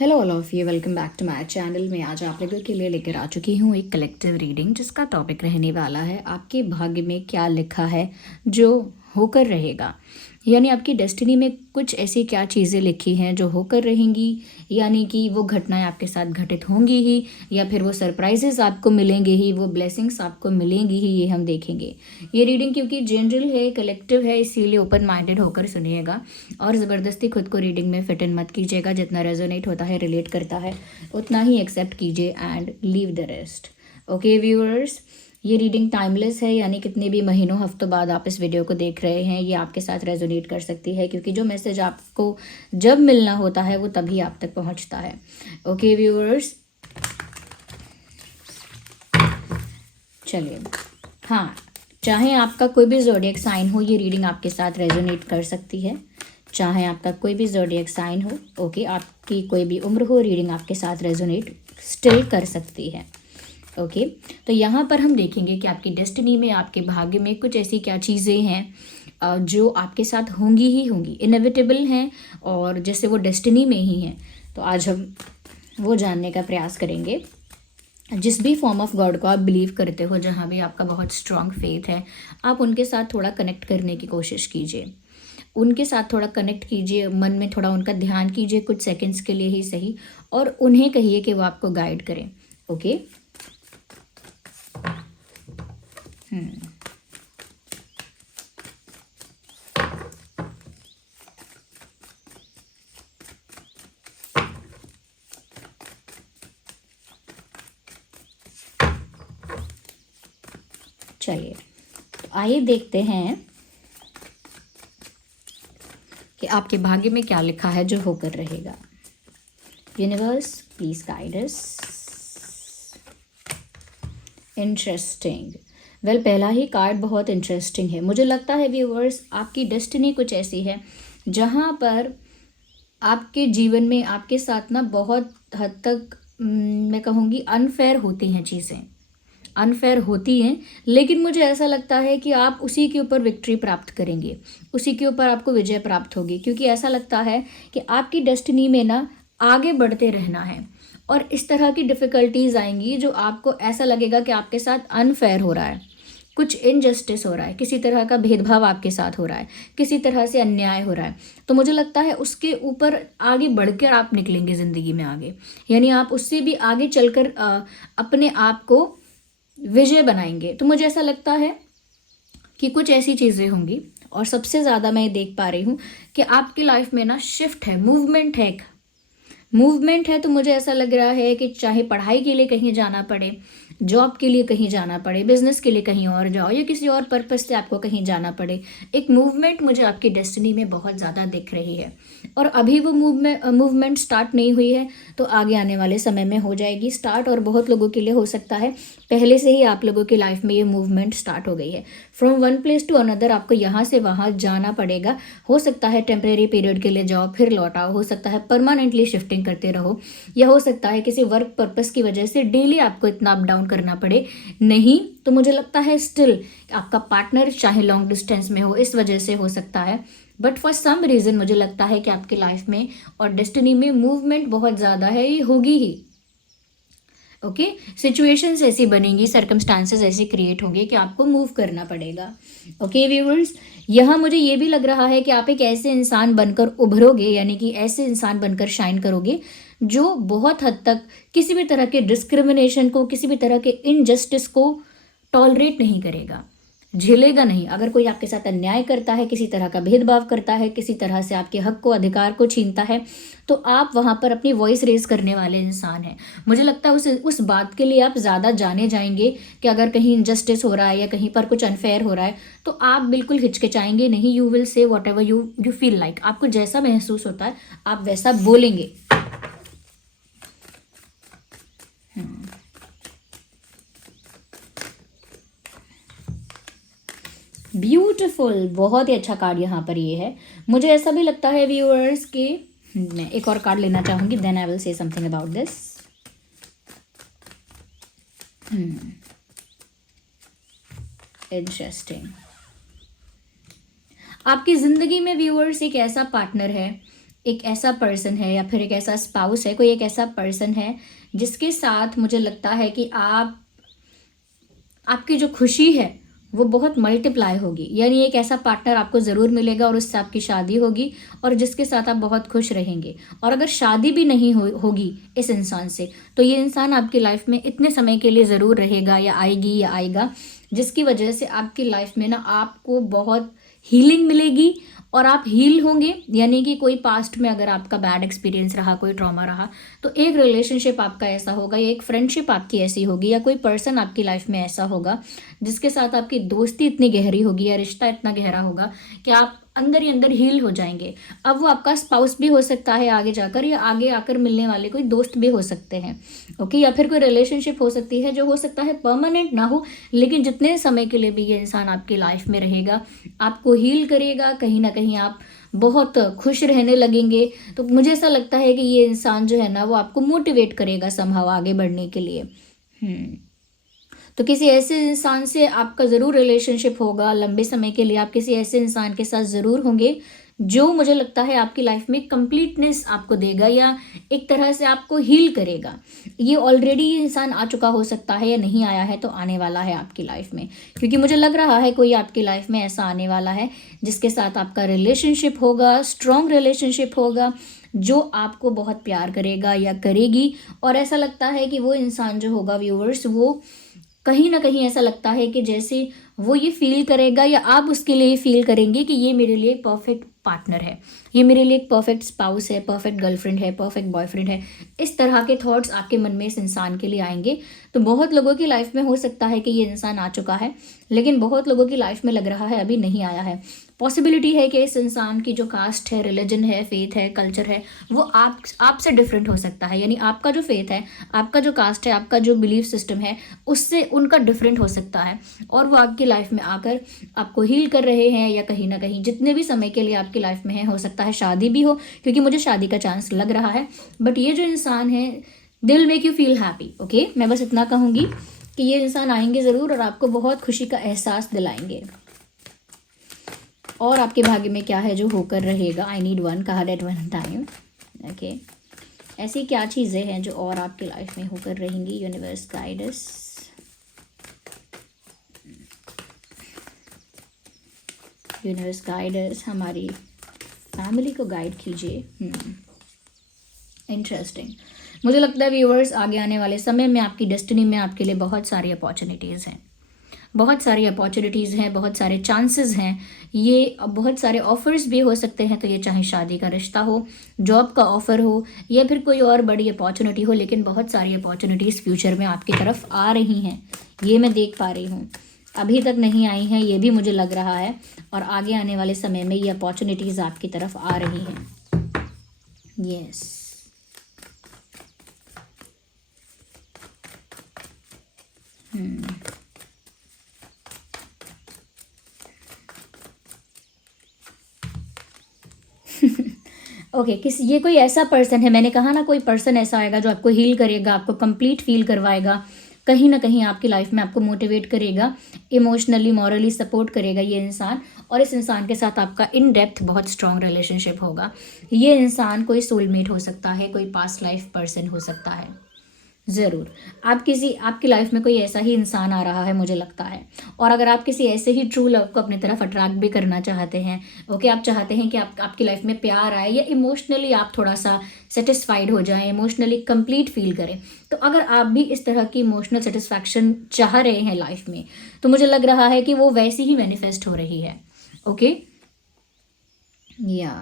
Hello all of you, welcome back to my channel. मैं आज आप लोगों के लिए लेकर आ चुकी हूँ एक कलेक्टिव रीडिंग जिसका टॉपिक रहने वाला है आपके भाग्य में क्या लिखा है जो होकर रहेगा। यानी आपकी डेस्टिनी में कुछ ऐसी क्या चीज़ें लिखी हैं जो होकर रहेंगी, यानी कि वो घटनाएं आपके साथ घटित होंगी ही या फिर वो सरप्राइजेस आपको मिलेंगे ही, वो ब्लेसिंग्स आपको मिलेंगी ही, ये हम देखेंगे। ये रीडिंग क्योंकि जनरल है, कलेक्टिव है, इसीलिए ओपन माइंडेड होकर सुनिएगा और ज़बरदस्ती खुद को रीडिंग में फिट इन मत कीजिएगा। जितना रेजोनेट होता है, रिलेट करता है, उतना ही एक्सेप्ट कीजिए and leave the rest. Okay viewers, ये रीडिंग टाइमलेस है, यानी कितने भी महीनों हफ्तों बाद आप इस वीडियो को देख रहे हैं ये आपके साथ रेजोनेट कर सकती है, क्योंकि जो मैसेज आपको जब मिलना होता है वो तभी आप तक पहुंचता है। ओके व्यूअर्स, चलिए। हाँ, चाहे आपका कोई भी ज़ोडिएक साइन हो, ये रीडिंग आपके साथ रेजोनेट कर सकती है। चाहे आपका कोई भी ज़ोडिएक साइन हो, ओके, आपकी कोई भी उम्र हो, रीडिंग आपके साथ रेजोनेट स्टिल कर सकती है। ओके, तो यहाँ पर हम देखेंगे कि आपकी डेस्टिनी में, आपके भाग्य में कुछ ऐसी क्या चीज़ें हैं जो आपके साथ होंगी ही होंगी, इनएविटेबल हैं और जैसे वो डेस्टिनी में ही हैं। तो आज हम वो जानने का प्रयास करेंगे। जिस भी फॉर्म ऑफ गॉड को आप बिलीव करते हो, जहाँ भी आपका बहुत स्ट्रांग फेथ है, आप उनके साथ थोड़ा कनेक्ट करने की कोशिश कीजिए। उनके साथ थोड़ा कनेक्ट कीजिए, मन में थोड़ा उनका ध्यान कीजिए, कुछ सेकंड्स के लिए ही सही, और उन्हें कहिए कि वो आपको गाइड करें। ओके, चलिए तो आइए देखते हैं कि आपके भाग्य में क्या लिखा है जो होकर रहेगा। Universe please guide us. Interesting. Well, पहला ही कार्ड बहुत इंटरेस्टिंग है। मुझे लगता है व्यूअर्स, आपकी डेस्टिनी कुछ ऐसी है जहाँ पर आपके जीवन में आपके साथ ना बहुत हद तक मैं कहूँगी अनफेयर होती हैं चीज़ें, अनफेयर होती हैं, लेकिन मुझे ऐसा लगता है कि आप उसी के ऊपर विक्ट्री प्राप्त करेंगे, उसी के ऊपर आपको विजय प्राप्त होगी, क्योंकि ऐसा लगता है कि आपकी डेस्टिनी में ना आगे बढ़ते रहना है और इस तरह की डिफ़िकल्टीज आएंगी जो आपको ऐसा लगेगा कि आपके साथ अनफेयर हो रहा है, कुछ इनजस्टिस हो रहा है, किसी तरह का भेदभाव आपके साथ हो रहा है, किसी तरह से अन्याय हो रहा है। तो मुझे लगता है उसके ऊपर आगे बढ़कर आप निकलेंगे ज़िंदगी में आगे, यानी आप उससे भी आगे चलकर अपने आप को विजय बनाएंगे। तो मुझे ऐसा लगता है कि कुछ ऐसी चीज़ें होंगी, और सबसे ज़्यादा मैं देख पा रही हूँ कि आपकी लाइफ में ना शिफ्ट है, मूवमेंट है, एक मूवमेंट है। तो मुझे ऐसा लग रहा है कि चाहे पढ़ाई के लिए कहीं जाना पड़े, जॉब के लिए कहीं जाना पड़े, बिजनेस के लिए कहीं और जाओ, या किसी और पर्पस से आपको कहीं जाना पड़े, एक मूवमेंट मुझे आपकी डेस्टिनी में बहुत ज़्यादा दिख रही है। और अभी वो मूवमेंट स्टार्ट नहीं हुई है, तो आगे आने वाले समय में हो जाएगी स्टार्ट। और बहुत लोगों के लिए हो सकता है पहले से ही आप लोगों की लाइफ में ये मूवमेंट स्टार्ट हो गई है। From one place to another आपको यहाँ से वहाँ जाना पड़ेगा। हो सकता है टेम्परेरी पीरियड के लिए जाओ फिर लौट आओ, हो सकता है परमानेंटली शिफ्टिंग करते रहो, या हो सकता है किसी वर्क पर्पस की वजह से डेली आपको इतना अप डाउन करना पड़े। नहीं तो मुझे लगता है स्टिल आपका पार्टनर चाहे लॉन्ग डिस्टेंस में हो, इस वजह से हो सकता है, बट फॉर सम रीज़न मुझे लगता है कि आपकी लाइफ में और डेस्टिनी में मूवमेंट बहुत ज़्यादा है, ये होगी ही। ओके, सिचुएशंस ऐसी बनेंगी, सर्कमस्टांसेस ऐसे क्रिएट होंगे कि आपको मूव करना पड़ेगा। ओके व्यूअर्स, यहाँ मुझे ये भी लग रहा है कि आप एक ऐसे इंसान बनकर उभरोगे, यानी कि ऐसे इंसान बनकर शाइन करोगे जो बहुत हद तक किसी भी तरह के डिस्क्रिमिनेशन को, किसी भी तरह के इनजस्टिस को टॉलरेट नहीं करेगा, झेलेगा नहीं। अगर कोई आपके साथ अन्याय करता है, किसी तरह का भेदभाव करता है, किसी तरह से आपके हक को, अधिकार को छीनता है, तो आप वहाँ पर अपनी वॉइस रेज करने वाले इंसान हैं। मुझे लगता है उस बात के लिए आप ज़्यादा जाने जाएंगे कि अगर कहीं इनजस्टिस हो रहा है या कहीं पर कुछ अनफेयर हो रहा है, तो आप बिल्कुल हिचकिचाएंगे नहीं। You will say what ever you feel like, आपको जैसा महसूस होता है आप वैसा बोलेंगे। ब्यूटिफुल, बहुत ही अच्छा कार्ड यहाँ पर ये है। मुझे ऐसा भी लगता है व्यूअर्स कि मैं एक और कार्ड लेना चाहूँगी, then I will say something about this. Interesting. आपकी ज़िंदगी में व्यूअर्स एक ऐसा पार्टनर है एक ऐसा पर्सन है या फिर एक ऐसा स्पाउस है, कोई एक ऐसा पर्सन है जिसके साथ मुझे लगता है कि आपकी जो खुशी है वो बहुत मल्टीप्लाई होगी। यानी एक ऐसा पार्टनर आपको ज़रूर मिलेगा और उससे आपकी शादी होगी और जिसके साथ आप बहुत खुश रहेंगे। और अगर शादी भी नहीं होगी इस इंसान से, तो ये इंसान आपकी लाइफ में इतने समय के लिए ज़रूर रहेगा या आएगी या आएगा, जिसकी वजह से आपकी लाइफ में ना आपको बहुत हीलिंग मिलेगी और आप हील होंगे। यानी कि कोई पास्ट में अगर आपका बैड एक्सपीरियंस रहा, कोई ट्रॉमा रहा, तो एक रिलेशनशिप आपका ऐसा होगा या एक फ्रेंडशिप आपकी ऐसी होगी या कोई पर्सन आपकी लाइफ में ऐसा होगा जिसके साथ आपकी दोस्ती इतनी गहरी होगी या रिश्ता इतना गहरा होगा कि आप अंदर ही अंदर हील हो जाएंगे। अब वो आपका स्पाउस भी हो सकता है आगे जाकर, या आगे आकर मिलने वाले कोई दोस्त भी हो सकते हैं, ओके। या फिर कोई रिलेशनशिप हो सकती है जो हो सकता है परमानेंट ना हो, लेकिन जितने समय के लिए भी ये इंसान आपकी लाइफ में रहेगा आपको हील करेगा। कहीं ना कहीं आप बहुत खुश रहने लगेंगे। तो मुझे ऐसा लगता है कि ये इंसान जो है ना वो आपको मोटिवेट करेगा समहाउ आगे बढ़ने के लिए। तो किसी ऐसे इंसान से आपका ज़रूर रिलेशनशिप होगा लंबे समय के लिए। आप किसी ऐसे इंसान के साथ ज़रूर होंगे जो मुझे लगता है आपकी लाइफ में कंप्लीटनेस आपको देगा या एक तरह से आपको हील करेगा। ये ऑलरेडी ये इंसान आ चुका हो सकता है या नहीं आया है तो आने वाला है आपकी लाइफ में, क्योंकि मुझे लग रहा है कोई आपकी लाइफ में ऐसा आने वाला है जिसके साथ आपका रिलेशनशिप होगा, स्ट्रॉन्ग रिलेशनशिप होगा, जो आपको बहुत प्यार करेगा या करेगी। और ऐसा लगता है कि वो इंसान जो होगा व्यूअर्स, वो कहीं ना कहीं ऐसा लगता है कि जैसे वो ये फील करेगा या आप उसके लिए फील करेंगे कि ये मेरे लिए परफेक्ट पार्टनर है, ये मेरे लिए एक परफेक्ट स्पाउस है, परफेक्ट गर्लफ्रेंड है, परफेक्ट बॉयफ्रेंड है। इस तरह के थॉट्स आपके मन में इस इंसान के लिए आएंगे। तो बहुत लोगों की लाइफ में हो सकता है कि ये इंसान आ चुका है, लेकिन बहुत लोगों की लाइफ में लग रहा है अभी नहीं आया है। पॉसिबिलिटी है कि इस इंसान की जो कास्ट है, रिलीजन है, फेथ है, कल्चर है, वो आपसे डिफरेंट हो सकता है। यानी आपका जो फेथ है, आपका जो कास्ट है, आपका जो बिलीफ सिस्टम है, उससे उनका डिफरेंट हो सकता है और वो आपकी लाइफ में आकर आपको हील कर रहे हैं या कहीं ना कहीं जितने भी समय के लिए आपकी लाइफ में है, हो सकता है शादी भी हो, क्योंकि मुझे शादी का चांस लग रहा है। बट ये जो इंसान है they will make you feel happy, okay. मैं बस इतना कहूँगी कि ये इंसान आएंगे ज़रूर और आपको बहुत खुशी का एहसास दिलाएंगे। और आपके भाग्य में क्या है जो होकर रहेगा? I need one card at one time, okay. ऐसी क्या चीज़ें हैं जो और आपकी लाइफ में होकर रहेंगी? यूनिवर्स गाइड अस। यूनिवर्स गाइड अस, हमारी फैमिली को गाइड कीजिए। इंटरेस्टिंग। मुझे लगता है व्यूअर्स आगे आने वाले समय में आपकी डेस्टिनी में आपके लिए बहुत सारी अपॉर्चुनिटीज़ हैं, बहुत सारी अपॉर्चुनिटीज़ हैं, बहुत सारे चांसेस हैं। ये बहुत सारे ऑफ़र्स भी हो सकते हैं। तो ये चाहे शादी का रिश्ता हो, जॉब का ऑफ़र हो या फिर कोई और बड़ी अपॉर्चुनिटी हो, लेकिन बहुत सारी अपॉर्चुनिटीज़ फ्यूचर में आपकी तरफ आ रही हैं। ये मैं देख पा रही हूँ, अभी तक नहीं आई हैं ये भी मुझे लग रहा है, और आगे आने वाले समय में ये अपॉर्चुनिटीज़ आपकी तरफ आ रही हैं। यस। ओके ये कोई ऐसा पर्सन है, मैंने कहा ना कोई पर्सन ऐसा आएगा जो आपको हील करेगा, आपको कंप्लीट फील करवाएगा, कहीं ना कहीं आपकी लाइफ में आपको मोटिवेट करेगा, इमोशनली मॉरली सपोर्ट करेगा ये इंसान। और इस इंसान के साथ आपका इन डेप्थ बहुत स्ट्रॉन्ग रिलेशनशिप होगा। ये इंसान कोई सोलमेट हो सकता है, कोई पास्ट लाइफ पर्सन हो सकता है ज़रूर। आपकी लाइफ में कोई ऐसा ही इंसान आ रहा है मुझे लगता है। और अगर आप किसी ऐसे ही ट्रू लव को अपनी तरफ अट्रैक्ट भी करना चाहते हैं, ओके, आप चाहते हैं कि आपकी लाइफ में प्यार आए या इमोशनली आप थोड़ा सा सेटिस्फाइड हो जाएं, इमोशनली कंप्लीट फील करें, तो अगर आप भी इस तरह की इमोशनल सेटिस्फैक्शन चाह रहे हैं लाइफ में, तो मुझे लग रहा है कि वो वैसी ही मैनिफेस्ट हो रही है, ओके। या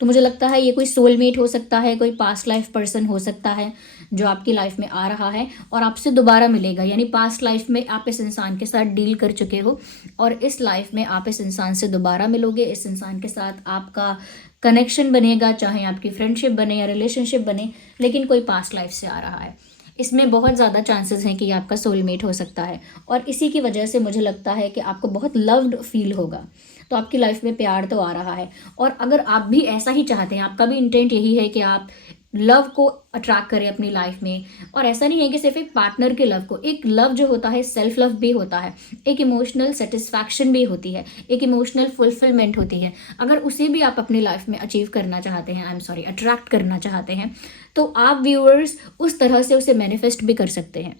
तो मुझे लगता है ये कोई सोलमेट हो सकता है, कोई पास्ट लाइफ पर्सन हो सकता है जो आपकी लाइफ में आ रहा है और आपसे दोबारा मिलेगा। यानी पास्ट लाइफ में आप इस इंसान के साथ डील कर चुके हो और इस लाइफ में आप इस इंसान से दोबारा मिलोगे, इस इंसान के साथ आपका कनेक्शन बनेगा, चाहे आपकी फ्रेंडशिप बने या रिलेशनशिप बने, लेकिन कोई पास्ट लाइफ से आ रहा है। इसमें बहुत ज़्यादा चांसेस हैं कि ये आपका सोलमेट हो सकता है और इसी की वजह से मुझे लगता है कि आपको बहुत लव्ड फील होगा। तो आपकी लाइफ में प्यार तो आ रहा है। और अगर आप भी ऐसा ही चाहते हैं, आपका भी इंटेंट यही है कि आप लव को अट्रैक्ट करें अपनी लाइफ में। और ऐसा नहीं है कि सिर्फ एक पार्टनर के लव को, एक लव जो होता है सेल्फ लव भी होता है, एक इमोशनल सेटिस्फैक्शन भी होती है, एक इमोशनल फुलफिलमेंट होती है। अगर उसे भी आप अपनी लाइफ में अचीव करना चाहते हैं, अट्रैक्ट करना चाहते हैं, तो आप व्यूअर्स उस तरह से उसे मैनिफेस्ट भी कर सकते हैं।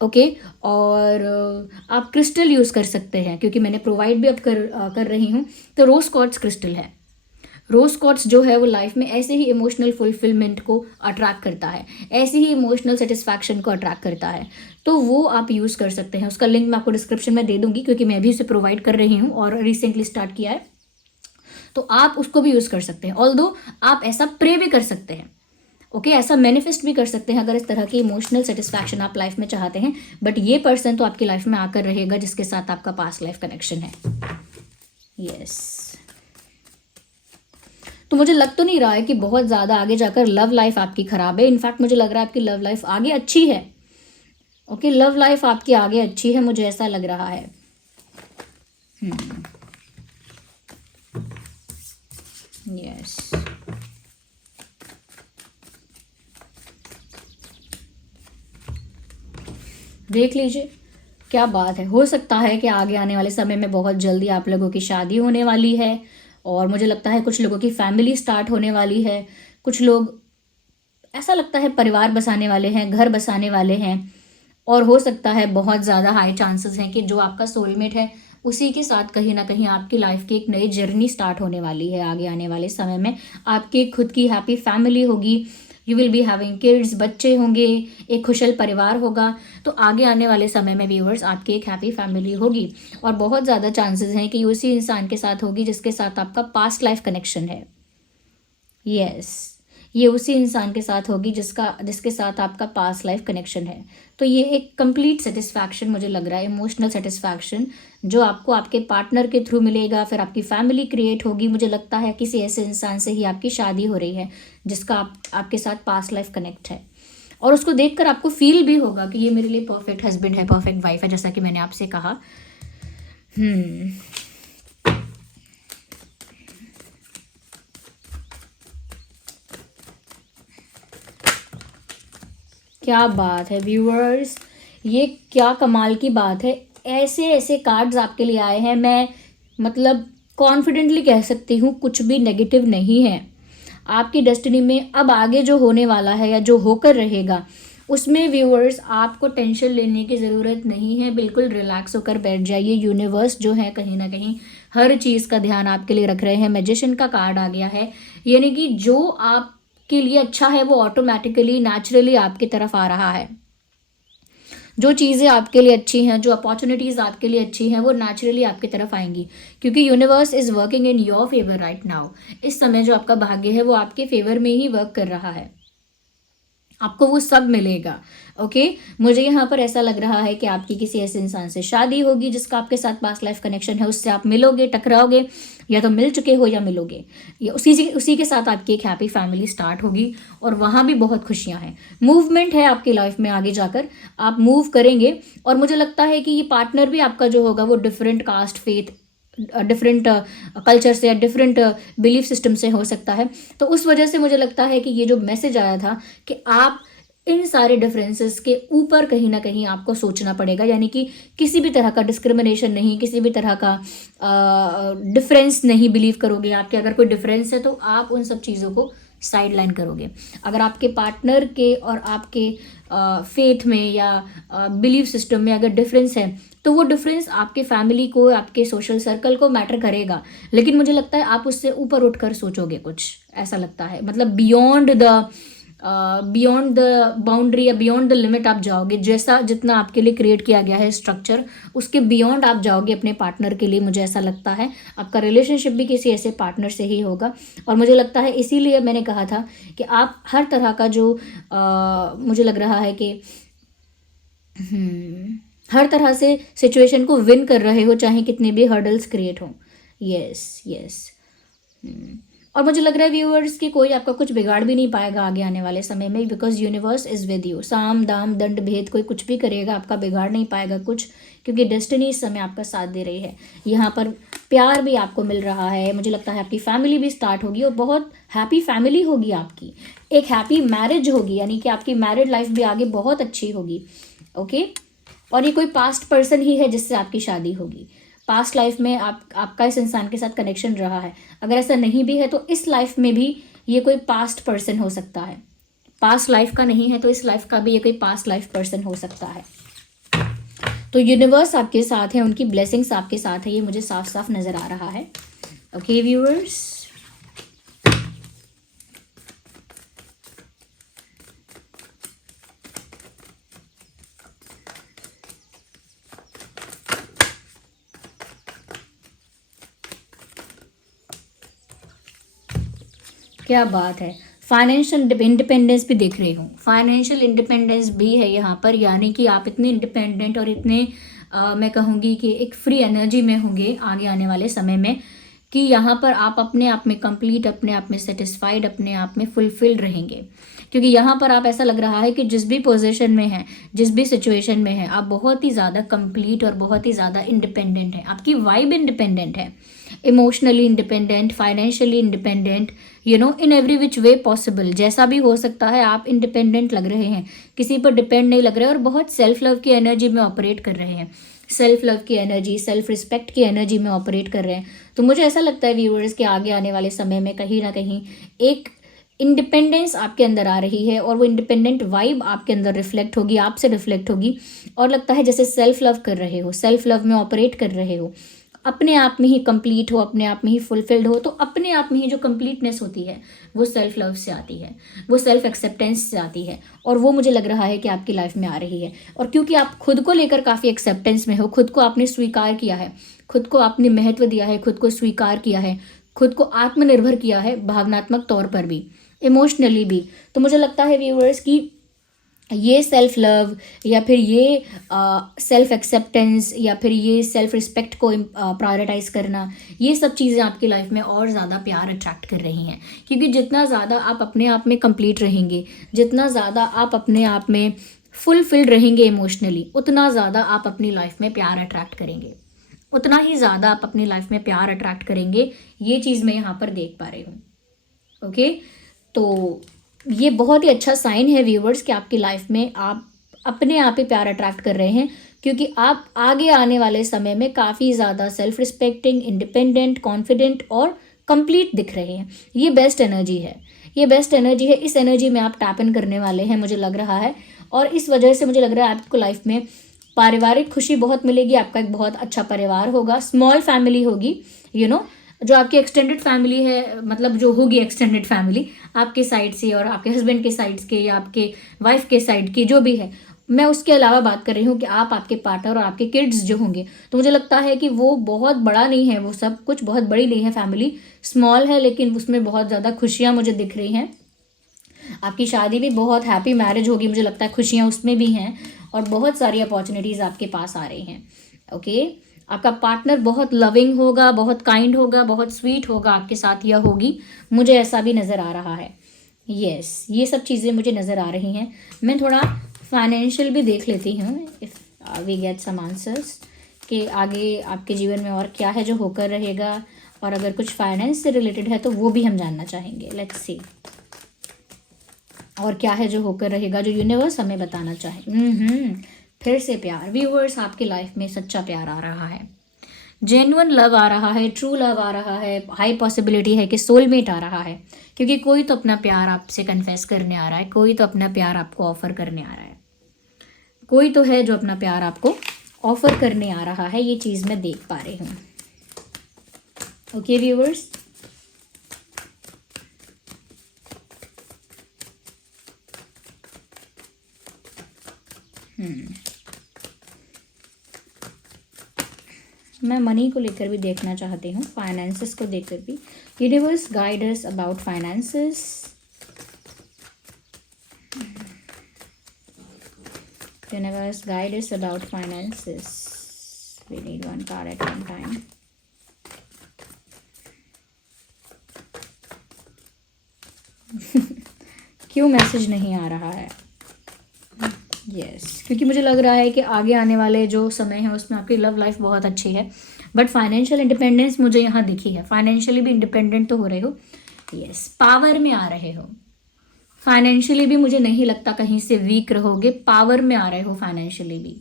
ओके और आप क्रिस्टल यूज़ कर सकते हैं, क्योंकि मैंने प्रोवाइड भी अब कर रही हूँ। तो रोज क्वार्ट्ज क्रिस्टल है। रोज क्वार्ट्ज जो है वो लाइफ में ऐसे ही इमोशनल फुलफिलमेंट को अट्रैक्ट करता है, ऐसे ही इमोशनल सेटिस्फैक्शन को अट्रैक्ट करता है। तो वो आप यूज़ कर सकते हैं। उसका लिंक मैं आपको डिस्क्रिप्शन में दे दूंगी, क्योंकि मैं भी उसे प्रोवाइड कर रही हूँ और रिसेंटली स्टार्ट किया है। तो आप उसको भी यूज़ कर सकते हैं। ऑल्दो आप ऐसा प्रे भी कर सकते हैं, ओके ऐसा मैनिफेस्ट भी कर सकते हैं अगर इस तरह की इमोशनल सेटिस्फैक्शन आप लाइफ में चाहते हैं। बट ये पर्सन तो आपकी लाइफ में आकर रहेगा जिसके साथ आपका पास्ट लाइफ कनेक्शन है। यस तो मुझे लग तो नहीं रहा है कि बहुत ज़्यादा आगे जाकर लव लाइफ आपकी ख़राब है। इनफैक्ट मुझे लग रहा है आपकी लव लाइफ आगे अच्छी है। ओके लव लाइफ आपकी आगे अच्छी है, मुझे ऐसा लग रहा है। यस देख लीजिए क्या बात है। हो सकता है कि आगे आने वाले समय में बहुत जल्दी आप लोगों की शादी होने वाली है, और मुझे लगता है कुछ लोगों की फैमिली स्टार्ट होने वाली है। कुछ लोग ऐसा लगता है परिवार बसाने वाले हैं, घर बसाने वाले हैं। और हो सकता है बहुत ज़्यादा हाई चांसेस हैं कि जो आपका सोलमेट है उसी के साथ कहीं ना कहीं आपकी लाइफ की एक नई जर्नी स्टार्ट होने वाली है। आगे आने वाले समय में आपकी खुद की हैप्पी फैमिली होगी, you will be having kids, बच्चे होंगे, एक खुशहाल परिवार होगा। तो आगे आने वाले समय में व्यूअर्स आपकी एक हैप्पी फैमिली होगी, और बहुत ज़्यादा चांसेस हैं कि उसी इंसान के साथ होगी जिसके साथ आपका पास्ट लाइफ कनेक्शन है। यस ये उसी इंसान के साथ होगी जिसके साथ आपका पास्ट लाइफ कनेक्शन है। तो ये एक कंप्लीट सेटिस्फैक्शन मुझे लग रहा है, इमोशनल सेटिस्फैक्शन जो आपको आपके पार्टनर के थ्रू मिलेगा। फिर आपकी फैमिली क्रिएट होगी। मुझे लगता है किसी ऐसे इंसान से ही आपकी शादी हो रही है जिसका आपके साथ पास्ट लाइफ कनेक्ट है, और उसको देखकर आपको फील भी होगा कि ये मेरे लिए परफेक्ट हस्बैंड है, परफेक्ट वाइफ है, जैसा कि मैंने आपसे कहा। क्या बात है व्यूअर्स, ये क्या कमाल की बात है। ऐसे ऐसे कार्ड्स आपके लिए आए हैं, मैं मतलब कॉन्फिडेंटली कह सकती हूँ कुछ भी नेगेटिव नहीं है। आपकी डेस्टिनी में अब आगे जो होने वाला है या जो होकर रहेगा उसमें व्यूअर्स आपको टेंशन लेने की ज़रूरत नहीं है। बिल्कुल रिलैक्स होकर बैठ जाइए। यूनिवर्स जो है कहीं ना कहीं हर चीज़ का ध्यान आपके लिए रख रहे हैं। मैजिशियन का कार्ड आ गया है, यानी कि जो आपके लिए अच्छा है वो ऑटोमेटिकली नेचुरली आपकी तरफ आ रहा है। जो चीज़ें आपके लिए अच्छी हैं, जो अपॉर्चुनिटीज़ आपके लिए अच्छी हैं, वो नेचुरली आपकी तरफ आएंगी, क्योंकि universe is working in your favour right now. इस समय जो आपका भाग्य है वो आपके फेवर में ही वर्क कर रहा है, आपको वो सब मिलेगा। ओके मुझे यहाँ पर ऐसा लग रहा है कि आपकी किसी ऐसे इंसान से शादी होगी जिसका आपके साथ पास्ट लाइफ कनेक्शन है। उससे आप मिलोगे, टकराओगे, या तो मिल चुके हो या मिलोगे, या उसी के साथ आपकी एक हैप्पी फैमिली स्टार्ट होगी, और वहाँ भी बहुत खुशियाँ हैं। मूवमेंट है आपकी लाइफ में, आगे जाकर आप मूव करेंगे। और मुझे लगता है कि ये पार्टनर भी आपका जो होगा वो different caste, faith, different culture से या डिफरेंट बिलीफ सिस्टम से हो सकता है। तो उस वजह से मुझे लगता है कि ये जो मैसेज आया था कि आप इन सारे डिफरेंसेस के ऊपर कहीं ना कहीं आपको सोचना पड़ेगा, यानी कि किसी भी तरह का डिस्क्रिमिनेशन नहीं, किसी भी तरह का डिफरेंस नहीं बिलीव करोगे। आपके अगर कोई डिफरेंस है तो आप उन सब चीज़ों को साइड लाइन करोगे। अगर आपके पार्टनर के और आपके फेथ में या बिलीफ सिस्टम में अगर डिफरेंस है तो वो डिफरेंस आपके फैमिली को, आपके सोशल सर्कल को मैटर करेगा, लेकिन मुझे लगता है आप उससे ऊपर उठकर सोचोगे कुछ, ऐसा लगता है। मतलब बियॉन्ड द बाउंड्री या बियॉन्ड द लिमिट आप जाओगे। जैसा जितना आपके लिए क्रिएट किया गया है स्ट्रक्चर, उसके बियॉन्ड आप जाओगे अपने पार्टनर के लिए, मुझे ऐसा लगता है। आपका रिलेशनशिप भी किसी ऐसे पार्टनर से ही होगा, और मुझे लगता है इसीलिए मैंने कहा था कि आप हर तरह का जो मुझे लग रहा है कि हर तरह से सिचुएशन को विन कर रहे हो, चाहे कितने भी हर्डल्स क्रिएट हों। यस और मुझे लग रहा है व्यूअर्स कि कोई आपका कुछ बिगाड़ भी नहीं पाएगा आगे आने वाले समय में, because universe is with you. साम दाम दंड भेद कोई कुछ भी करेगा, आपका बिगाड़ नहीं पाएगा कुछ, क्योंकि डेस्टिनी इस समय आपका साथ दे रही है। यहाँ पर प्यार भी आपको मिल रहा है, मुझे लगता है आपकी फैमिली भी स्टार्ट होगी और बहुत हैप्पी फैमिली होगी आपकी, एक हैप्पी मैरिज होगी, यानी कि आपकी मैरिड लाइफ भी आगे बहुत अच्छी होगी। ओके, और ये कोई पास्ट पर्सन ही है जिससे आपकी शादी होगी। पास्ट लाइफ में आपका इस इंसान के साथ कनेक्शन रहा है, अगर ऐसा नहीं भी है तो इस लाइफ में भी ये कोई पास्ट पर्सन हो सकता है। पास्ट लाइफ का नहीं है तो इस लाइफ का भी ये कोई पास्ट लाइफ पर्सन हो सकता है। तो यूनिवर्स आपके साथ है, उनकी ब्लेसिंग्स आपके साथ है, ये मुझे साफ साफ नज़र आ रहा है। ओके व्यूअर्स, क्या बात है। फाइनेंशियल इंडिपेंडेंस भी देख रही हूँ, फाइनेंशियल इंडिपेंडेंस भी है यहाँ पर, यानी कि आप इतने इंडिपेंडेंट और इतने मैं कहूँगी कि एक फ्री एनर्जी में होंगे आगे आने वाले समय में, कि यहाँ पर आप अपने आप में कंप्लीट, अपने आप में सेटिस्फाइड, अपने आप में फुलफिल्ड रहेंगे। क्योंकि यहाँ पर आप ऐसा लग रहा है कि जिस भी पोजीशन में हैं, जिस भी सिचुएशन में हैं, आप बहुत ही ज़्यादा कंप्लीट और बहुत ही ज़्यादा इंडिपेंडेंट हैं। आपकी वाइब इंडिपेंडेंट है, emotionally independent, financially independent, in every which way possible. जैसा भी हो सकता है आप इंडिपेंडेंट लग रहे हैं, किसी पर डिपेंड नहीं लग रहे, और बहुत सेल्फ लव की एनर्जी में ऑपरेट कर रहे हैं, सेल्फ लव की एनर्जी, सेल्फ रिस्पेक्ट की एनर्जी में ऑपरेट कर रहे हैं। तो मुझे ऐसा लगता है व्यूअर्स के आगे आने वाले समय में कहीं ना कहीं एक इंडिपेंडेंस आपके अंदर आ रही है, और वो इंडिपेंडेंट वाइब आपके अंदर रिफ्लेक्ट होगी, आपसे रिफ्लेक्ट होगी, और लगता है जैसे सेल्फ लव कर रहे हो, सेल्फ लव में ऑपरेट कर रहे हो, अपने आप में ही कंप्लीट हो, अपने आप में ही फुलफिल्ड हो। तो अपने आप में ही जो कंप्लीटनेस होती है वो सेल्फ लव से आती है, वो सेल्फ एक्सेप्टेंस से आती है, और वो मुझे लग रहा है कि आपकी लाइफ में आ रही है। और क्योंकि आप खुद को लेकर काफ़ी एक्सेप्टेंस में हो, खुद को आपने स्वीकार किया है, खुद को आपने महत्व दिया है, खुद को स्वीकार किया है, खुद को आत्मनिर्भर किया है, भावनात्मक तौर पर भी, इमोशनली भी। तो मुझे लगता है व्यूअर्स की ये सेल्फ लव, या फिर ये सेल्फ एक्सेप्टेंस, या फिर ये सेल्फ रिस्पेक्ट को प्रायोरिटाइज करना, ये सब चीज़ें आपकी लाइफ में और ज़्यादा प्यार अट्रैक्ट कर रही हैं। क्योंकि जितना ज़्यादा आप अपने आप में कंप्लीट रहेंगे, जितना ज़्यादा आप अपने आप में फुलफिल्ड रहेंगे इमोशनली, उतना ज़्यादा आप अपनी लाइफ में प्यार अट्रैक्ट करेंगे, उतना ही ज़्यादा आप अपनी लाइफ में प्यार अट्रैक्ट करेंगे। ये चीज़ मैं यहाँ पर देख पा रही हूँ। ओके, तो ये बहुत ही अच्छा साइन है व्यूवर्स कि आपकी लाइफ में आप अपने आप ही प्यार अट्रैक्ट कर रहे हैं, क्योंकि आप आगे आने वाले समय में काफ़ी ज़्यादा सेल्फ रिस्पेक्टिंग, इंडिपेंडेंट, कॉन्फिडेंट और कंप्लीट दिख रहे हैं। ये बेस्ट एनर्जी है, ये बेस्ट एनर्जी है। इस एनर्जी में आप टैप इन करने वाले हैं, मुझे लग रहा है, और इस वजह से मुझे लग रहा है आपको लाइफ में पारिवारिक खुशी बहुत मिलेगी, आपका एक बहुत अच्छा परिवार होगा, स्मॉल फैमिली होगी, जो आपकी एक्सटेंडेड फैमिली है, मतलब जो होगी एक्सटेंडेड फैमिली आपके साइड से और आपके हस्बैंड के साइड के या आपके वाइफ के साइड की, जो भी है, मैं उसके अलावा बात कर रही हूँ कि आप, आपके पार्टनर और आपके किड्स जो होंगे, तो मुझे लगता है कि वो बहुत बड़ा नहीं है, वो सब कुछ बहुत बड़ी नहीं है फैमिली, स्मॉल है, लेकिन उसमें बहुत ज़्यादा खुशियाँ मुझे दिख रही हैं। आपकी शादी भी बहुत हैप्पी मैरिज होगी, मुझे लगता है खुशियाँ उसमें भी हैं, और बहुत सारी अपॉर्चुनिटीज़ आपके पास आ रही हैं। ओके, आपका पार्टनर बहुत लविंग होगा, बहुत काइंड होगा, बहुत स्वीट होगा आपके साथ, या होगी, मुझे ऐसा भी नज़र आ रहा है। यस, ये सब चीज़ें मुझे नज़र आ रही हैं। मैं थोड़ा फाइनेंशियल भी देख लेती हूँ, if we get some answers, कि आगे आपके जीवन में और क्या है जो होकर रहेगा, और अगर कुछ फाइनेंस से रिलेटेड है तो वो भी हम जानना चाहेंगे। लेट्स सी, और क्या है जो होकर रहेगा, जो यूनिवर्स हमें बताना चाहे। फिर से प्यार व्यूअर्स, आपकी लाइफ में सच्चा प्यार आ रहा है, जेन्युइन लव आ रहा है, ट्रू लव आ रहा है, हाई पॉसिबिलिटी है कि सोलमेट आ रहा है, क्योंकि कोई तो अपना प्यार आपसे कन्फेस करने आ रहा है, कोई तो अपना प्यार आपको ऑफर करने आ रहा है, कोई तो है जो अपना प्यार आपको ऑफर करने आ रहा है। ये चीज़ मैं देख पा रही हूँ। ओके व्यूअर्स, मैं मनी को लेकर भी देखना चाहती हूँ, फाइनेंसेस को देखकर भी। Universe guide us about finances. Universe guide us about finances. We need one card at one time. क्यों मैसेज नहीं आ रहा है? यस, क्योंकि मुझे लग रहा है कि आगे आने वाले जो समय है उसमें आपकी लव लाइफ बहुत अच्छी है, बट फाइनेंशियल इंडिपेंडेंस मुझे यहाँ दिखी है। फाइनेंशियली भी इंडिपेंडेंट तो हो रहे हो, यस, पावर में आ रहे हो। फाइनेंशियली भी मुझे नहीं लगता कहीं से वीक रहोगे, पावर में आ रहे हो फाइनेंशियली भी।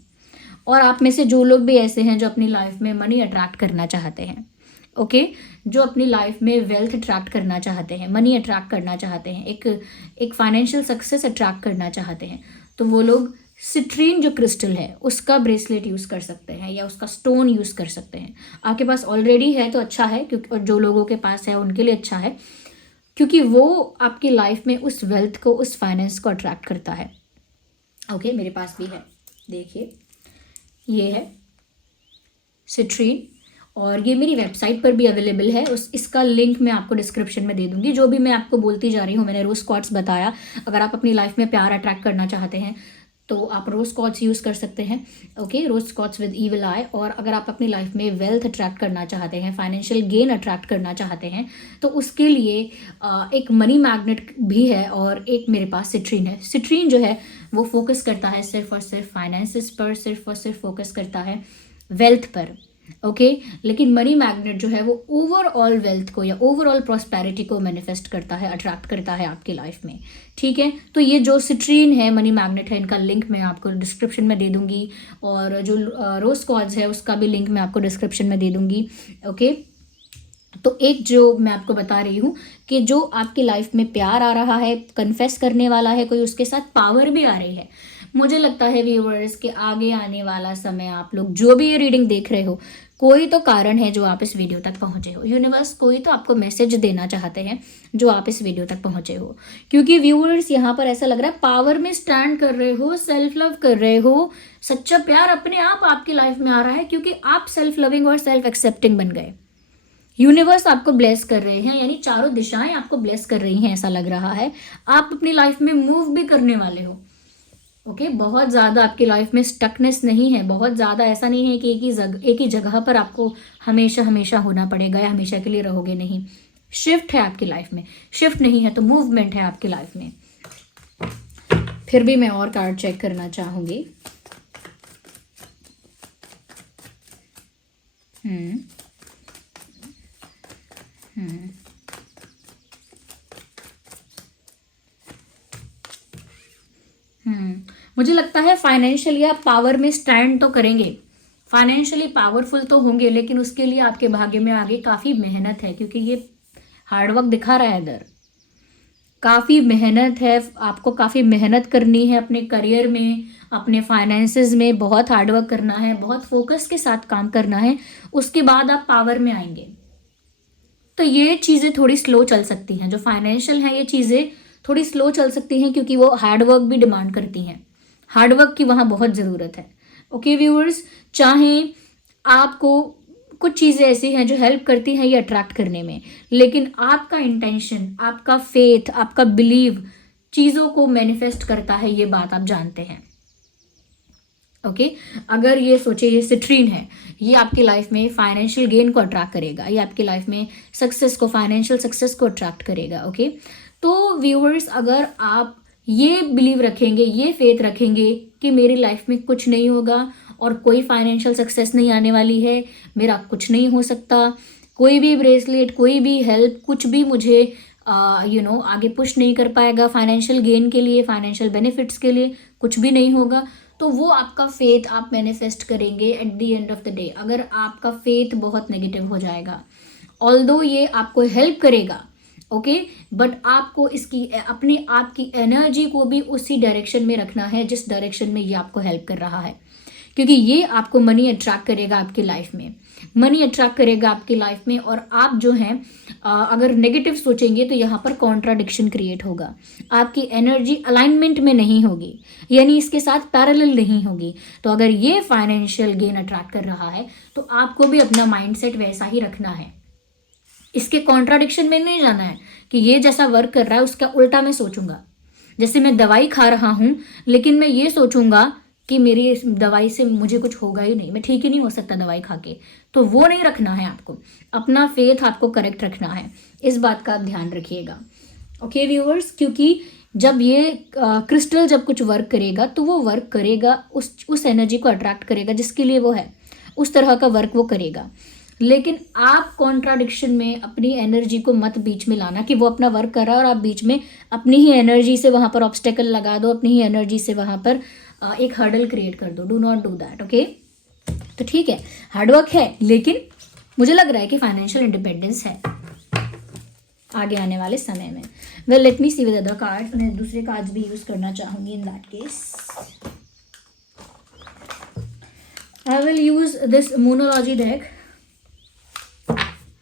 और आप में से जो लोग भी ऐसे हैं जो अपनी लाइफ में मनी अट्रैक्ट करना चाहते हैं, ओके, जो अपनी लाइफ में वेल्थ अट्रैक्ट करना चाहते हैं, मनी अट्रैक्ट करना चाहते हैं, एक फाइनेंशियल सक्सेस अट्रैक्ट करना चाहते हैं, तो वो लोग सिट्रीन जो क्रिस्टल है उसका ब्रेसलेट यूज़ कर सकते हैं या उसका स्टोन यूज़ कर सकते हैं। आपके पास ऑलरेडी है तो अच्छा है, क्योंकि और जो लोगों के पास है उनके लिए अच्छा है, क्योंकि वो आपकी लाइफ में उस वेल्थ को, उस फाइनेंस को अट्रैक्ट करता है। ओके, मेरे पास भी है, देखिए ये है सिट्रीन, और ये मेरी वेबसाइट पर भी अवेलेबल है। इसका लिंक मैं आपको डिस्क्रिप्शन में दे दूंगी। जो भी मैं आपको बोलती जा रही हूँ, मैंने रोज क्वार्ट्स बताया। अगर आप अपनी लाइफ में प्यार अट्रैक्ट करना चाहते हैं तो आप रोज क्वार्ट्स यूज़ कर सकते हैं, okay, rose quartz with evil eye. और अगर आप अपनी लाइफ में वेल्थ अट्रैक्ट करना चाहते हैं, फाइनेंशियल गेन अट्रैक्ट करना चाहते हैं, तो उसके लिए एक मनी मैग्नेट भी है और एक मेरे पास सिट्रीन है। सिट्रीन जो है वो फोकस करता है सिर्फ और सिर्फ फाइनेंसिस पर, सिर्फ और सिर्फ फोकस करता है वेल्थ पर, ओके, लेकिन मनी मैग्नेट जो है वो ओवरऑल वेल्थ को या ओवरऑल प्रॉस्पेरिटी को मैनिफेस्ट करता है, अट्रैक्ट करता है आपकी लाइफ में, ठीक है। तो ये जो सिट्रीन है, मनी मैग्नेट है, इनका लिंक मैं आपको डिस्क्रिप्शन में दे दूंगी, और जो रोज क्वार्ट्ज है उसका भी लिंक मैं आपको डिस्क्रिप्शन में दे दूंगी, ओके। तो एक जो मैं आपको बता रही हूँ कि जो आपकी लाइफ में प्यार आ रहा है, कन्फेस करने वाला है कोई, उसके साथ पावर भी आ रही है। मुझे लगता है व्यूअर्स कि आगे आने वाला समय, आप लोग जो भी ये रीडिंग देख रहे हो, कोई तो कारण है जो आप इस वीडियो तक पहुंचे हो। यूनिवर्स कोई तो आपको मैसेज देना चाहते हैं जो आप इस वीडियो तक पहुंचे हो, क्योंकि व्यूअर्स यहाँ पर ऐसा लग रहा है पावर में स्टैंड कर रहे हो, सेल्फ लव कर रहे हो, सच्चा प्यार अपने आप आपकी लाइफ में आ रहा है, क्योंकि आप सेल्फ लविंग और सेल्फ एक्सेप्टिंग बन गए। यूनिवर्स आपको ब्लेस कर रहे हैं, यानी चारों दिशाएं आपको ब्लेस कर रही हैं, ऐसा लग रहा है। आप अपनी लाइफ में मूव भी करने वाले हो, ओके। बहुत ज़्यादा आपकी लाइफ में स्टकनेस नहीं है, बहुत ज़्यादा ऐसा नहीं है कि एक ही जगह पर आपको हमेशा हमेशा होना पड़ेगा या हमेशा के लिए रहोगे, नहीं। शिफ्ट है आपकी लाइफ में, शिफ्ट नहीं है तो मूवमेंट है आपकी लाइफ में। फिर भी मैं और कार्ड चेक करना चाहूँगी। मुझे लगता है फाइनेंशियली आप पावर में स्टैंड तो करेंगे, फाइनेंशियली पावरफुल तो होंगे, लेकिन उसके लिए आपके भाग्य में आगे काफ़ी मेहनत है, क्योंकि ये हार्डवर्क दिखा रहा है इधर। काफ़ी मेहनत है, आपको काफ़ी मेहनत करनी है अपने करियर में, अपने फाइनेंसेस में बहुत हार्डवर्क करना है, बहुत फोकस के साथ काम करना है, उसके बाद आप पावर में आएंगे। तो ये चीज़ें थोड़ी स्लो चल सकती हैं, जो फाइनेंशियल है ये चीज़ें थोड़ी स्लो चल सकती हैं, क्योंकि वो हार्डवर्क भी डिमांड करती हैं, हार्डवर्क की वहाँ बहुत ज़रूरत है, ओके व्यूअर्स। चाहे आपको कुछ चीज़ें ऐसी हैं जो हेल्प करती हैं ये अट्रैक्ट करने में, लेकिन आपका इंटेंशन, आपका फेथ, आपका बिलीव चीज़ों को मैनिफेस्ट करता है, ये बात आप जानते हैं, ओके। अगर ये सोचे ये सिट्रीन है, ये आपकी लाइफ में फाइनेंशियल गेन को अट्रैक्ट करेगा, ये आपकी लाइफ में सक्सेस को, फाइनेंशियल सक्सेस को अट्रैक्ट करेगा, ओके। तो व्यूअर्स अगर आप ये बिलीव रखेंगे, ये फेथ रखेंगे कि मेरी लाइफ में कुछ नहीं होगा और कोई फाइनेंशियल सक्सेस नहीं आने वाली है, मेरा कुछ नहीं हो सकता, कोई भी ब्रेसलेट, कोई भी हेल्प, कुछ भी मुझे आगे पुश नहीं कर पाएगा फाइनेंशियल गेन के लिए, फाइनेंशियल बेनिफिट्स के लिए, कुछ भी नहीं होगा, तो वो आपका फेथ आप मैनिफेस्ट करेंगे at the end of the day. अगर आपका फेथ बहुत नेगेटिव हो जाएगा, ऑल्दो ये आपको हेल्प करेगा, ओके, बट आपको इसकी अपनी आपकी एनर्जी को भी उसी डायरेक्शन में रखना है जिस डायरेक्शन में ये आपको हेल्प कर रहा है, क्योंकि ये आपको मनी अट्रैक्ट करेगा आपकी लाइफ में, मनी अट्रैक्ट करेगा आपकी लाइफ में। और आप जो हैं अगर नेगेटिव सोचेंगे तो यहाँ पर कॉन्ट्राडिक्शन क्रिएट होगा, आपकी एनर्जी अलाइनमेंट में नहीं होगी, यानी इसके साथ पैरेलल नहीं होगी। तो अगर ये फाइनेंशियल गेन अट्रैक्ट कर रहा है तो आपको भी अपना माइंडसेट वैसा ही रखना है, इसके कॉन्ट्राडिक्शन में नहीं जाना है कि ये जैसा वर्क कर रहा है उसका उल्टा मैं सोचूंगा। जैसे मैं दवाई खा रहा हूँ लेकिन मैं ये सोचूंगा कि मेरी इस दवाई से मुझे कुछ होगा ही नहीं, मैं ठीक ही नहीं हो सकता दवाई खा के, तो वो नहीं रखना है आपको, अपना फेथ आपको करेक्ट रखना है, इस बात का आप ध्यान रखिएगा, ओके व्यूअर्स। क्योंकि जब ये क्रिस्टल जब कुछ वर्क करेगा तो वो वर्क करेगा, उस एनर्जी को अट्रैक्ट करेगा जिसके लिए वो है, उस तरह का वर्क वो करेगा। लेकिन आप कॉन्ट्राडिक्शन में अपनी एनर्जी को मत बीच में लाना कि वो अपना वर्क कर रहा है और आप बीच में अपनी ही एनर्जी से वहाँ पर ऑब्स्टेकल लगा दो, अपनी ही एनर्जी से वहाँ पर एक हर्डल क्रिएट कर दो। Do not do that, okay. तो ठीक है, हार्डवर्क है, लेकिन मुझे लग रहा है कि फाइनेंशियल इंडिपेंडेंस है आगे आने वाले समय में। Well, let me see with other card. मैं दूसरे कार्ड्स भी यूज करना चाहूंगी in that case. I will use this monology deck,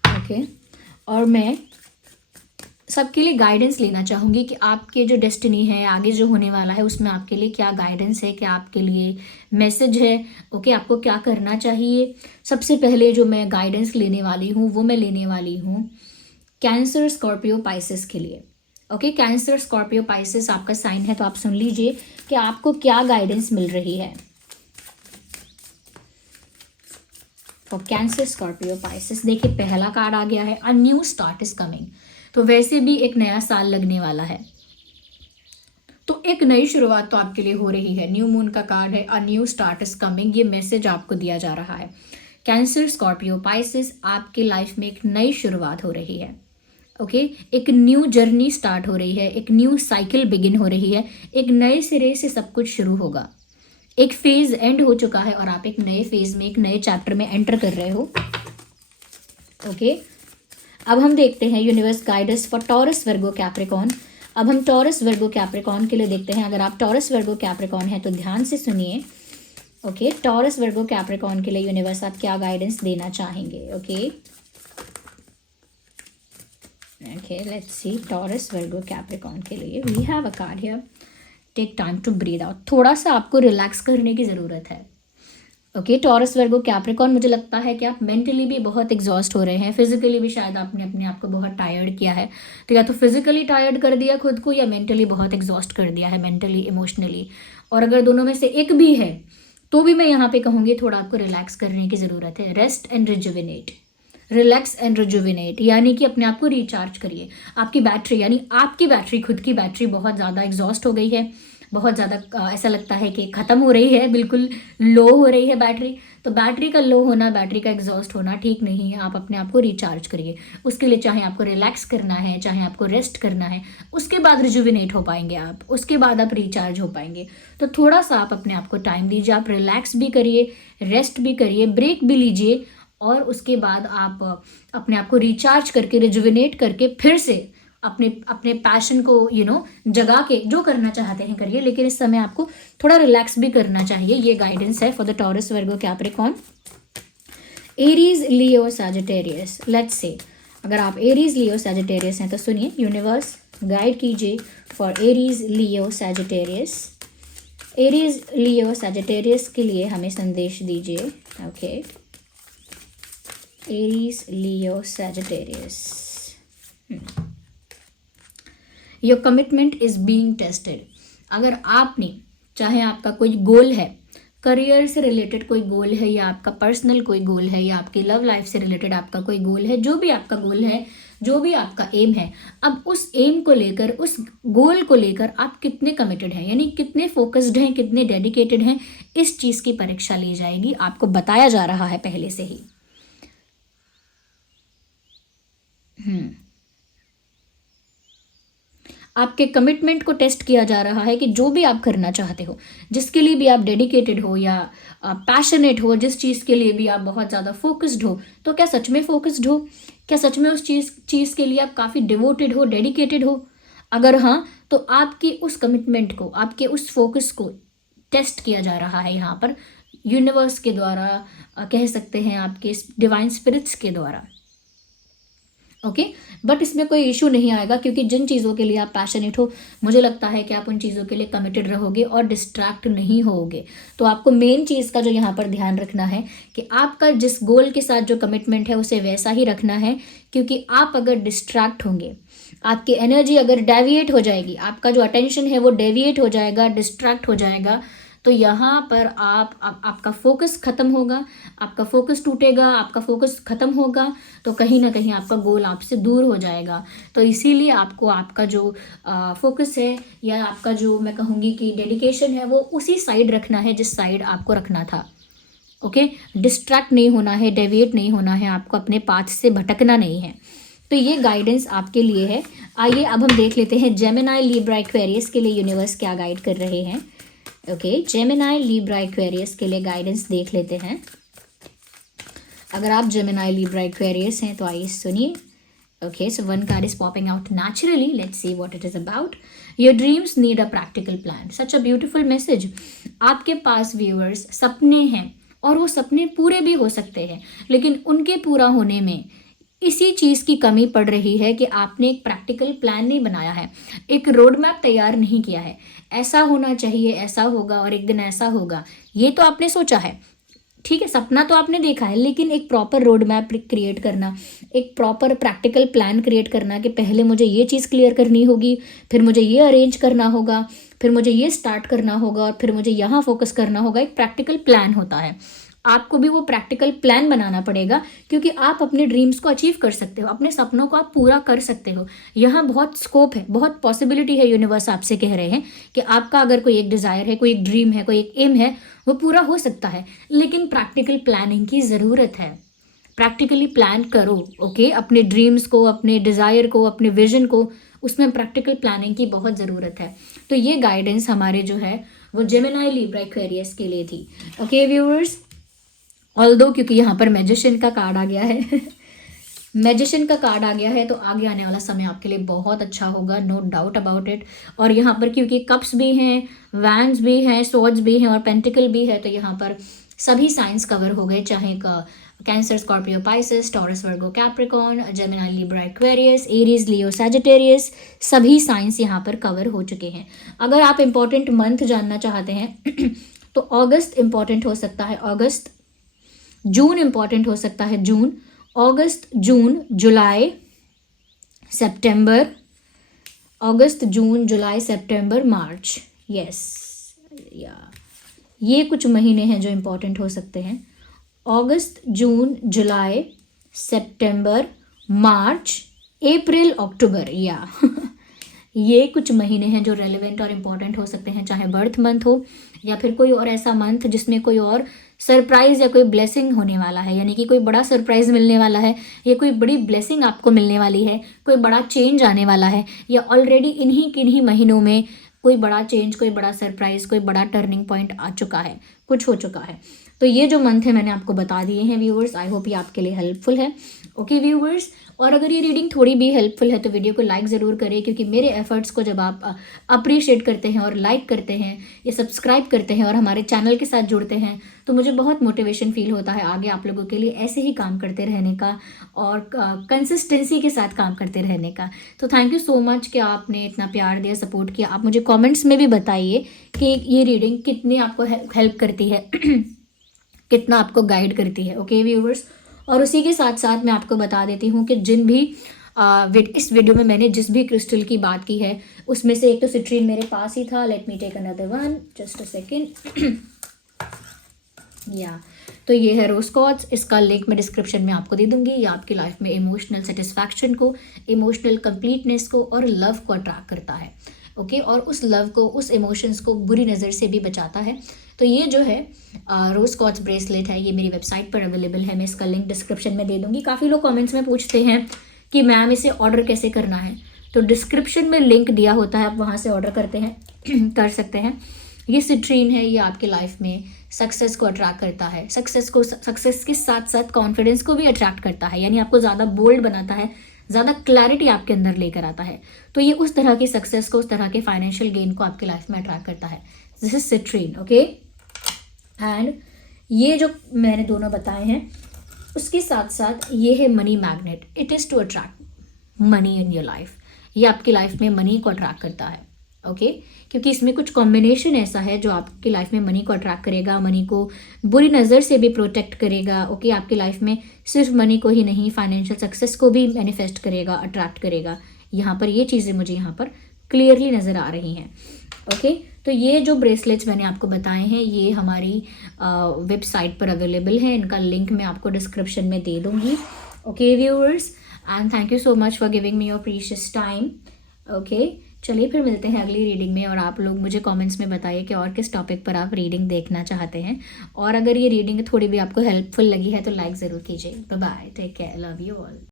okay. और मैं सबके लिए गाइडेंस लेना चाहूँगी कि आपके जो डेस्टिनी है, आगे जो होने वाला है, उसमें आपके लिए क्या गाइडेंस है, क्या आपके लिए मैसेज है, ओके। आपको क्या करना चाहिए। सबसे पहले जो मैं गाइडेंस लेने वाली हूँ वो मैं लेने वाली हूँ कैंसर, स्कॉर्पियो, पाइसेस के लिए, ओके। कैंसर, स्कॉर्पियो, पाइसेस आपका साइन है, तो आप सुन लीजिए कि आपको क्या गाइडेंस मिल रही है फॉर कैंसर, स्कॉर्पियो, पाइसेस। देखिए, पहला कार्ड आ गया है, a new start is coming. तो वैसे भी एक नया साल लगने वाला है, तो एक नई शुरुआत तो आपके लिए हो रही है। न्यू मून का कार्ड है, a new start is coming. ये मैसेज आपको दिया जा रहा है। कैंसर, स्कॉर्पियो, पाइसेस, आपके लाइफ में एक नई शुरुआत हो रही है, ओके। एक न्यू जर्नी स्टार्ट हो रही है, एक न्यू साइकिल बिगिन हो रही है, एक नए सिरे से सब कुछ शुरू होगा। एक फेज एंड हो चुका है और आप एक नए फेज में, एक नए चैप्टर में एंटर कर रहे हो, ओके। अब हम देखते हैं universe guidance for taurus, Virgo, Capricorn. अब हम टॉरस, वर्गो, कैप्रिकॉर्न के लिए देखते हैं। अगर आप टॉरस, वर्गो, कैप्रिकॉर्न हैं तो ध्यान से सुनिए, ओके। टॉरस, वर्गो, कैप्रिकॉर्न के लिए यूनिवर्स आप क्या गाइडेंस देना चाहेंगे, okay. Okay, let's see. Taurus, Virgo, Capricorn के लिए we have a card here. Take time to breathe out. थोड़ा सा आपको रिलैक्स करने की ज़रूरत है, ओके। टॉरस, वर्गो, कैप्रिकॉर्न, मुझे लगता है कि आप मेंटली भी बहुत एग्जॉस्ट हो रहे हैं, फिजिकली भी शायद आपने अपने आप को बहुत टायर्ड किया है। तो या तो फिजिकली टायर्ड कर दिया खुद को, या मेंटली बहुत एग्जॉस्ट कर दिया है, मेंटली, इमोशनली। और अगर दोनों में से एक भी है तो भी मैं यहाँ पे कहूँगी थोड़ा आपको रिलैक्स करने की ज़रूरत है। Rest and rejuvenate, relax and rejuvenate, यानी कि अपने आप को रिचार्ज करिए। आपकी बैटरी, यानी आपकी बैटरी, खुद की बैटरी बहुत ज़्यादा एग्जॉस्ट हो गई है, बहुत ज़्यादा ऐसा लगता है कि ख़त्म हो रही है, बिल्कुल लो हो रही है बैटरी। तो बैटरी का लो होना, बैटरी का एग्जॉस्ट होना ठीक नहीं है। आप अपने आप को रिचार्ज करिए। उसके लिए चाहे आपको रिलैक्स करना है, चाहे आपको रेस्ट करना है, उसके बाद रिजुविनेट हो पाएंगे आप, उसके बाद आप रिचार्ज हो पाएंगे। तो थोड़ा सा आप अपने आप को टाइम दीजिए, आप रिलैक्स भी करिए, रेस्ट भी करिए, ब्रेक भी लीजिए, और उसके बाद आप अपने आप को रिचार्ज करके, रिजुविनेट करके फिर से अपने अपने पैशन को जगा के जो करना चाहते हैं करिए। लेकिन इस समय आपको थोड़ा रिलैक्स भी करना चाहिए। ये गाइडेंस है for the taurus, Virgo, Capricorn. Aries, Leo, Sagittarius. Let's say अगर आप एरीज, लियो, सैजिटेरियस हैं तो सुनिए, यूनिवर्स गाइड कीजिए for Aries, Leo, Sagittarius. Aries, Leo, Sagittarius के लिए हमें संदेश दीजिए, okay. Aries, Leo, Sagittarius. Your commitment is being tested. अगर आपने, चाहे आपका कोई गोल है, करियर से रिलेटेड कोई गोल है, या आपका पर्सनल कोई गोल है, या आपकी लव लाइफ से रिलेटेड आपका कोई गोल है, जो भी आपका गोल है, जो भी आपका एम है, अब उस एम को लेकर, उस गोल को लेकर आप कितने कमिटेड हैं, यानी कितने फोकस्ड हैं, कितने डेडिकेटेड हैं, इस चीज़ की परीक्षा ली जाएगी। आपको बताया जा रहा है पहले से ही। आपके कमिटमेंट को टेस्ट किया जा रहा है कि जो भी आप करना चाहते हो, जिसके लिए भी आप डेडिकेटेड हो या पैशनेट हो, जिस चीज़ के लिए भी आप बहुत ज़्यादा फोकस्ड हो, तो क्या सच में फोकस्ड हो? क्या सच में उस चीज़ के लिए आप काफ़ी डिवोटेड हो, डेडिकेटेड हो? अगर हाँ, तो आपकी उस कमिटमेंट को, आपके उस फोकस को टेस्ट किया जा रहा है यहाँ पर यूनिवर्स के द्वारा, कह सकते हैं आपके डिवाइन स्पिरिट्स के द्वारा, ओके। बट इसमें कोई इशू नहीं आएगा, क्योंकि जिन चीज़ों के लिए आप पैशनेट हो, मुझे लगता है कि आप उन चीज़ों के लिए कमिटेड रहोगे और डिस्ट्रैक्ट नहीं होगे। तो आपको मेन चीज़ का जो यहाँ पर ध्यान रखना है कि आपका जिस गोल के साथ जो कमिटमेंट है उसे वैसा ही रखना है, क्योंकि आप अगर डिस्ट्रैक्ट होंगे, आपकी एनर्जी अगर डेविएट हो जाएगी, आपका जो अटेंशन है वो डेविएट हो जाएगा, डिस्ट्रैक्ट हो जाएगा, तो यहाँ पर आपका फोकस ख़त्म होगा, आपका फोकस टूटेगा, आपका फोकस ख़त्म होगा, तो कहीं ना कहीं आपका गोल आपसे दूर हो जाएगा। तो इसीलिए आपको आपका जो फोकस है या आपका जो मैं कहूँगी कि डेडिकेशन है वो उसी साइड रखना है जिस साइड आपको रखना था। ओके, डिस्ट्रैक्ट नहीं होना है, डेविएट नहीं होना है, आपको अपने पाथ से भटकना नहीं है। तो ये गाइडेंस आपके लिए है। आइए अब हम देख लेते हैं जेमिनाई लिब्रा एक्वेरियस के लिए यूनिवर्स क्या गाइड कर रहे हैं। ओके, जेमिनाई लिब्रा एक्वेरियस के लिए गाइडेंस देख लेते हैं। अगर आप जेमिनाई लिब्रा एक्वेरियस हैं तो आइए सुनिए। Okay, so one card is popping out naturally. Let's see what it is about. Your dreams need a practical plan. Such a beautiful message. आपके पास viewers सपने हैं और वो सपने पूरे भी हो सकते हैं, लेकिन उनके पूरा होने में इसी चीज़ की कमी पड़ रही है कि आपने एक प्रैक्टिकल प्लान नहीं बनाया है, एक रोड मैप तैयार नहीं किया है। ऐसा होना चाहिए, ऐसा होगा और एक दिन ऐसा होगा, ये तो आपने सोचा है, ठीक है, सपना तो आपने देखा है, लेकिन एक प्रॉपर रोड मैप क्रिएट करना, एक प्रॉपर प्रैक्टिकल प्लान क्रिएट करना कि पहले मुझे ये चीज़ क्लियर करनी होगी, फिर मुझे ये अरेंज करना होगा, फिर मुझे ये स्टार्ट करना होगा और फिर मुझे यहाँ फोकस करना होगा। एक प्रैक्टिकल प्लान होता है, आपको भी वो प्रैक्टिकल प्लान बनाना पड़ेगा, क्योंकि आप अपने ड्रीम्स को अचीव कर सकते हो, अपने सपनों को आप पूरा कर सकते हो। यहाँ बहुत स्कोप है, बहुत पॉसिबिलिटी है। यूनिवर्स आपसे कह रहे हैं कि आपका अगर कोई एक डिज़ायर है, कोई एक ड्रीम है, कोई एक एम है, वो पूरा हो सकता है, लेकिन प्रैक्टिकल प्लानिंग की ज़रूरत है। प्रैक्टिकली प्लान करो। ओके, अपने ड्रीम्स को, अपने डिज़ायर को, अपने विजन को, उसमें प्रैक्टिकल प्लानिंग की बहुत ज़रूरत है। तो ये गाइडेंस हमारे जो है वो जेमिनाई लिब्रा एक्वेरियस के लिए थी। ओके व्यूअर्स, ऑल्दो क्योंकि यहाँ पर मैजिशियन का कार्ड आ गया है मैजिशियन का कार्ड आ गया है, तो आगे आने वाला समय आपके लिए बहुत अच्छा होगा, नो डाउट अबाउट इट। और यहाँ पर क्योंकि कप्स भी हैं, वैंड्स भी हैं, स्वॉर्ड्स भी हैं और पेंटिकल भी है, तो यहाँ पर सभी साइंस कवर हो गए, चाहे cancer, Scorpio, Pisces, Taurus, Virgo, Capricorn, Gemini Libra Aquarius, Aries, Leo, Sagittarius, सभी साइंस यहाँ पर कवर हो चुके हैं। अगर आप इम्पोर्टेंट मंथ जानना चाहते हैं तो अगस्त इम्पॉर्टेंट हो सकता है, अगस्त, जून इम्पॉर्टेंट हो सकता है, जून, अगस्त, जून, जुलाई, सितंबर, अगस्त, जून, जुलाई, सितंबर, मार्च, यस, या ये कुछ महीने हैं जो इम्पॉर्टेंट हो सकते हैं। अगस्त, जून, जुलाई, सितंबर, मार्च, अप्रैल, अक्टूबर, या ये कुछ महीने हैं जो रेलेवेंट और इम्पॉर्टेंट हो सकते हैं, चाहे बर्थ मंथ हो या फिर कोई और ऐसा मंथ जिसमें कोई और सरप्राइज़ या कोई ब्लेसिंग होने वाला है, यानी कि कोई बड़ा सरप्राइज़ मिलने वाला है या कोई बड़ी ब्लेसिंग आपको मिलने वाली है, कोई बड़ा चेंज आने वाला है, या ऑलरेडी इन्हीं किन्हीं महीनों में कोई बड़ा चेंज, कोई बड़ा सरप्राइज़, कोई बड़ा टर्निंग पॉइंट आ चुका है, कुछ हो चुका है। तो ये जो मंथ है मैंने आपको बता दिए हैं व्यूअर्स, आई होप ये आपके लिए हेल्पफुल है। ओके व्यूअर्स, और अगर ये रीडिंग थोड़ी भी हेल्पफुल है तो वीडियो को लाइक ज़रूर करें, क्योंकि मेरे एफर्ट्स को जब आप अप्रिशिएट करते हैं और लाइक करते हैं या सब्सक्राइब करते हैं और हमारे चैनल के साथ जुड़ते हैं, तो मुझे बहुत मोटिवेशन फील होता है आगे आप लोगों के लिए ऐसे ही काम करते रहने का और कंसिस्टेंसी के साथ काम करते रहने का। तो थैंक यू सो मच कि आपने इतना प्यार दिया, सपोर्ट किया। आप मुझे कॉमेंट्स में भी बताइए कि ये रीडिंग कितनी आपको हेल्प करती है कितना आपको गाइड करती है। ओके व्यूअर्स, और उसी के साथ साथ मैं आपको बता देती हूँ कि जिन भी इस वीडियो में मैंने जिस भी क्रिस्टल की बात की है उसमें से एक तो सिट्रीन मेरे पास ही था। Let me take another one, just a second. या तो ये है रोज क्वार्ट्ज, इसका लिंक मैं डिस्क्रिप्शन में आपको दे दूंगी। ये आपकी लाइफ में इमोशनल सेटिस्फैक्शन को, इमोशनल कंप्लीटनेस को और लव को अट्रैक्ट करता है। ओके, और उस लव को, उस इमोशंस को बुरी नज़र से भी बचाता है। तो ये जो है रोज क्वार्ट्ज ब्रेसलेट है, ये मेरी वेबसाइट पर अवेलेबल है, मैं इसका लिंक डिस्क्रिप्शन में दे दूंगी। काफ़ी लोग कमेंट्स में पूछते हैं कि मैम इसे ऑर्डर कैसे करना है, तो डिस्क्रिप्शन में लिंक दिया होता है, आप वहाँ से ऑर्डर करते हैं कर सकते हैं। ये सिट्रीन है, ये आपके लाइफ में सक्सेस को अट्रैक्ट करता है, सक्सेस के साथ साथ कॉन्फिडेंस को भी अट्रैक्ट करता है, यानी आपको ज़्यादा बोल्ड बनाता है, ज़्यादा क्लैरिटी आपके अंदर लेकर आता है। तो ये उस तरह की सक्सेस को, उस तरह के फाइनेंशियल गेन को आपकी लाइफ में अट्रैक्ट करता है। This is citrine. Okay, and ये जो मैंने दोनों बताए हैं उसके साथ साथ ये है money magnet. It is to attract money in your life, ये आपकी लाइफ में मनी को अट्रैक्ट करता है। ओके, क्योंकि इसमें कुछ कॉम्बिनेशन ऐसा है जो आपकी लाइफ में मनी को अट्रैक्ट करेगा, मनी को बुरी नज़र से भी प्रोटेक्ट करेगा। ओके, आपकी लाइफ में सिर्फ मनी को ही नहीं, फाइनेंशियल सक्सेस को भी मैनिफेस्ट करेगा, अट्रैक्ट करेगा। यहाँ पर ये चीज़ें मुझे यहाँ पर क्लियरली नज़र आ रही हैं। ओके, तो ये जो ब्रेसलेट्स मैंने आपको बताए हैं ये हमारी वेबसाइट पर अवेलेबल है, इनका लिंक मैं आपको डिस्क्रिप्शन में दे दूँगी। Okay viewers, and thank you so much for giving me your precious time. Okay, चलिए फिर मिलते हैं अगली रीडिंग में, और आप लोग मुझे कमेंट्स में बताइए कि और किस टॉपिक पर आप रीडिंग देखना चाहते हैं। और अगर ये रीडिंग थोड़ी भी आपको हेल्पफुल लगी है तो लाइक ज़रूर कीजिए। Bye bye, take care, love you all.